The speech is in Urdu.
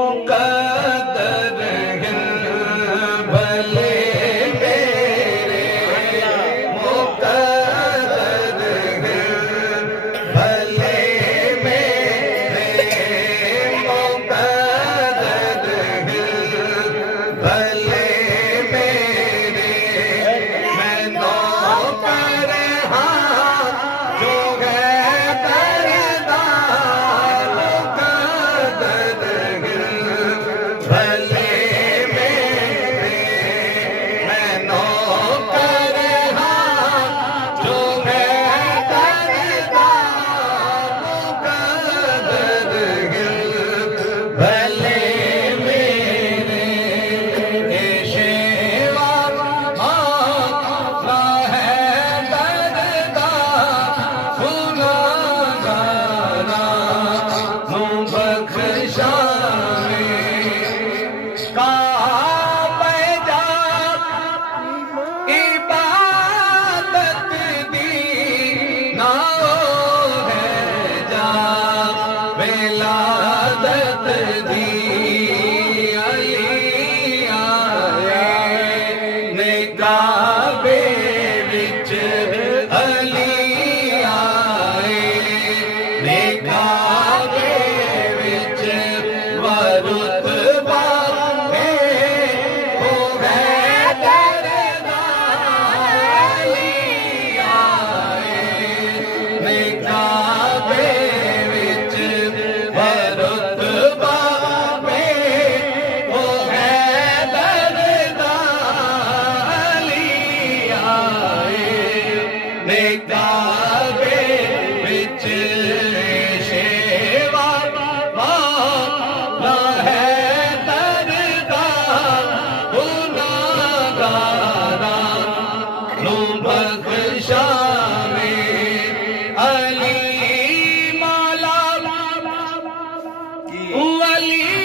مقدر ہیں بھلے میرے مقدر ہیں بھلے میرے مقدر ہیں بھلے میرے میں نوکر ہاں جو ہے کردار مقدر ہیں بھلے میرے میں نوکر ہاں جو ہے کردار مقدر ہیں بھلے میرے شیوا آقا ہے دردار گناہگارا ہوں بخشائے کعبہ جا عبادت دی ناؤ ہے جا ولادت دی علی آئے نے کعبے وچ علی آئے نے کعبے وچ ورتبہ ہے وہ ہے کردار علی آئے نے کعبے وچ ورتبہ ہے وہ ہے کردار علی آئے نے کعبے وچ شیوا مولا ہے دردار گناہگارا نوں بخشاوے علی مولا علی